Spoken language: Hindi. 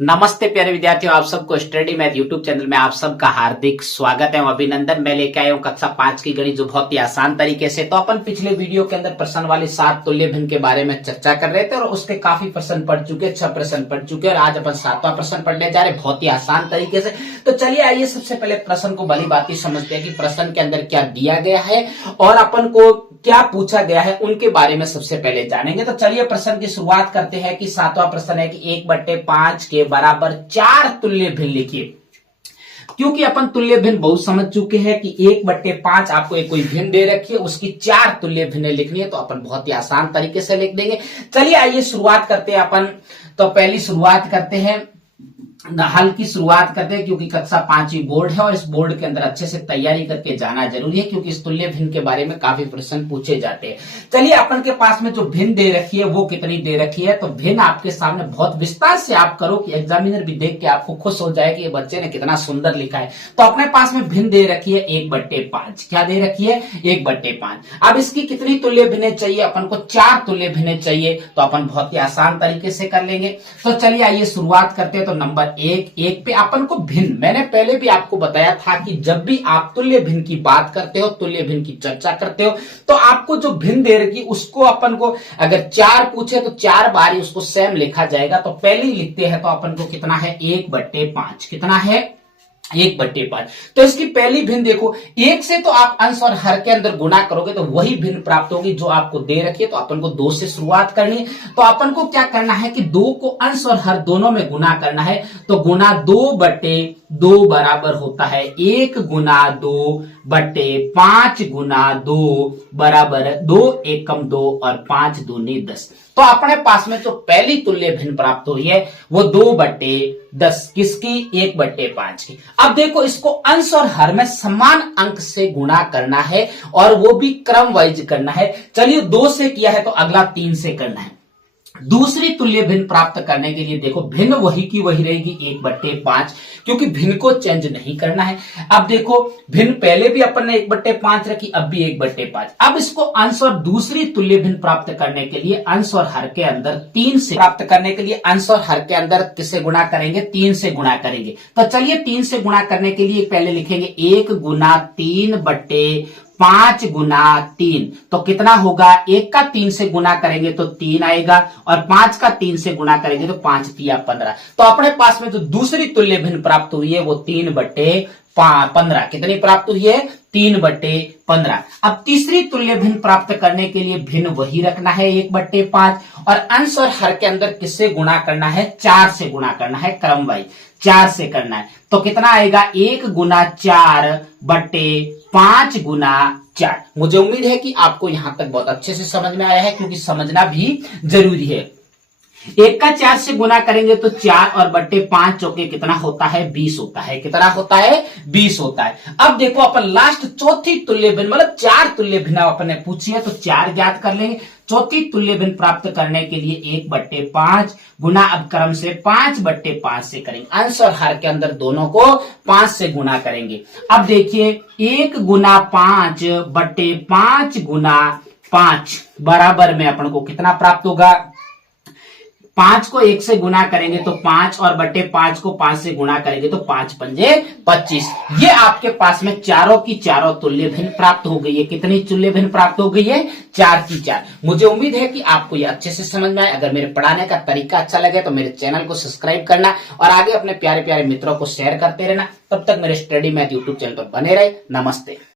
नमस्ते प्यारे विद्यार्थियों, आप सबको स्टडी मैथ यूट्यूब चैनल में आप सबका हार्दिक स्वागत है। अभिनंदन। मैं लेके आया हूँ कक्षा 5 की गणित, जो बहुत ही आसान तरीके से। तो अपन पिछले वीडियो के अंदर प्रश्न वाले 7 तुल्य भिन्न के बारे में चर्चा कर रहे थे और उसके काफी प्रश्न पढ़ चुके, 6 प्रश्न पढ़ चुके और आज अपन 7वां प्रश्न पढ़ने जा रहे हैं बहुत ही आसान तरीके से। तो चलिए आइए सबसे पहले प्रश्न को भली बात समझते हैं कि प्रश्न के अंदर क्या दिया गया है और अपन को क्या पूछा गया है, उनके बारे में सबसे पहले जानेंगे। तो चलिए प्रश्न की शुरुआत करते हैं कि 7वां प्रश्न है कि 1/5 के बराबर 4 तुल्य भिन्न लिखिए। क्योंकि अपन तुल्य भिन्न बहुत समझ चुके हैं कि 1/5 आपको एक कोई भिन्न दे रखी है, उसकी 4 तुल्य भिन्न लिखनी है, तो अपन बहुत ही आसान तरीके से लिख देंगे। चलिए आइए शुरुआत करते हैं अपन। तो पहली शुरुआत करते हैं, हल की शुरुआत करते हैं, क्योंकि कक्षा 5वीं बोर्ड है और इस बोर्ड के अंदर अच्छे से तैयारी करके जाना जरूरी है, क्योंकि इस तुल्य भिन्न के बारे में काफी प्रश्न पूछे जाते हैं। चलिए अपन के पास में जो भिन्न दे रखी है वो कितनी दे रखी है, तो भिन्न आपके सामने बहुत विस्तार से आप करो कि एग्जामिनर भी देख के आपको खुश हो जाए कि ये बच्चे ने कितना सुंदर लिखा है। तो अपने पास में भिन्न दे रखी है 1/5। क्या दे रखी है? 1/5। अब इसकी कितनी तुल्य भिन्न चाहिए? अपन को 4 तुल्य भिन्न चाहिए, तो अपन बहुत ही आसान तरीके से कर लेंगे। तो चलिए आइए शुरुआत करते हैं। तो नंबर एक पे अपन को भिन्न, मैंने पहले भी आपको बताया था कि जब भी आप तुल्य भिन्न की बात करते हो, तुल्य भिन्न की चर्चा करते हो, तो आपको जो भिन्न दे रखी उसको अपन को अगर 4 पूछे तो 4 बार ही उसको सेम लिखा जाएगा। तो पहले ही लिखते हैं, तो अपन को कितना है? 1/5। कितना है? 1/5। तो इसकी पहली भिन्न देखो, 1 से तो आप अंश और हर के अंदर गुना करोगे तो वही भिन्न प्राप्त होगी जो आपको दे रखी है। तो अपन को 2 से शुरुआत करनी है। तो अपन को क्या करना है कि 2 को अंश और हर दोनों में गुना करना है। तो गुना 2/2 बराबर होता है 1 गुना 2/5 गुना 2 बराबर 2 एकम 2 और 5 दूनी 10। तो अपने पास में जो पहली तुल्य भिन्न प्राप्त हुई है वो 2/10 किसकी? 1/5 की। अब देखो, इसको अंश और हर में समान अंक से गुणा करना है और वो भी क्रम वाइज करना है। चलिए 2 से किया है तो अगला 3 से करना है। दूसरी तुल्य भिन्न प्राप्त करने के लिए देखो, भिन्न वही की वही रहेगी 1/5, क्योंकि भिन्न को चेंज नहीं करना है। अब देखो, भिन्न पहले भी अपन ने 1/5 रखी, अब भी 1/5। अब इसको अंश और दूसरी तुल्य भिन्न प्राप्त करने के लिए अंश और हर के अंदर 3 से प्राप्त करने के लिए अंश और हर के अंदर किससे गुणा करेंगे? 3 से गुणा करेंगे। तो चलिए 3 से गुणा करने के लिए पहले लिखेंगे 1 गुना 3/5 गुना 3। तो कितना होगा? 1 का 3 से गुना करेंगे तो 3 आएगा और 5 का 3 से गुना करेंगे तो 5 तिया 15। तो अपने पास में जो दूसरी तुल्य भिन्न प्राप्त हुई है वो 3/15। कितनी प्राप्त हुई है? 3/15। अब तीसरी तुल्य भिन्न प्राप्त करने के लिए भिन्न वही रखना है 1/5 और अंश और हर के अंदर किससे गुणा करना है? 4 से गुणा करना है, क्रम वाइज 4 से करना है। तो कितना आएगा? 1 गुना 4/5 गुना 4। मुझे उम्मीद है कि आपको यहां तक बहुत अच्छे से समझ में आया है, क्योंकि समझना भी जरूरी है। 1 का 4 से गुना करेंगे तो 4 और बट्टे 5 चौके कितना होता है? 20 होता है। कितना होता है? 20 होता है। अब देखो, अपन लास्ट चौथी तुल्य भिन्न, मतलब 4 तुल्य भिन्न अपन ने पूछी है तो 4 ज्ञात कर लेंगे। चौथी तुल्य भिन्न प्राप्त करने के लिए 1/5 गुना, अब क्रम से 5/5 से करेंगे। अंश और हर के अंदर दोनों को 5 से गुना करेंगे। अब देखिए, 1 गुना 5/5 गुना 5 बराबर में अपन को कितना प्राप्त होगा? 5 को 1 से गुना करेंगे तो 5 और बट्टे 5 को 5 से गुना करेंगे तो 5 पंजे 25। ये आपके पास में चारों की चारों तुल्य भिन्न प्राप्त हो गई है। कितनी तुल्य भिन्न प्राप्त हो गई है? 4 की 4। मुझे उम्मीद है कि आपको ये अच्छे से समझ में आए। अगर मेरे पढ़ाने का तरीका अच्छा लगे तो मेरे चैनल को सब्सक्राइब करना और आगे अपने प्यारे प्यारे मित्रों को शेयर करते रहना। तब तक मेरे स्टडी मैथ यूट्यूब चैनल पर बने रहे। नमस्ते।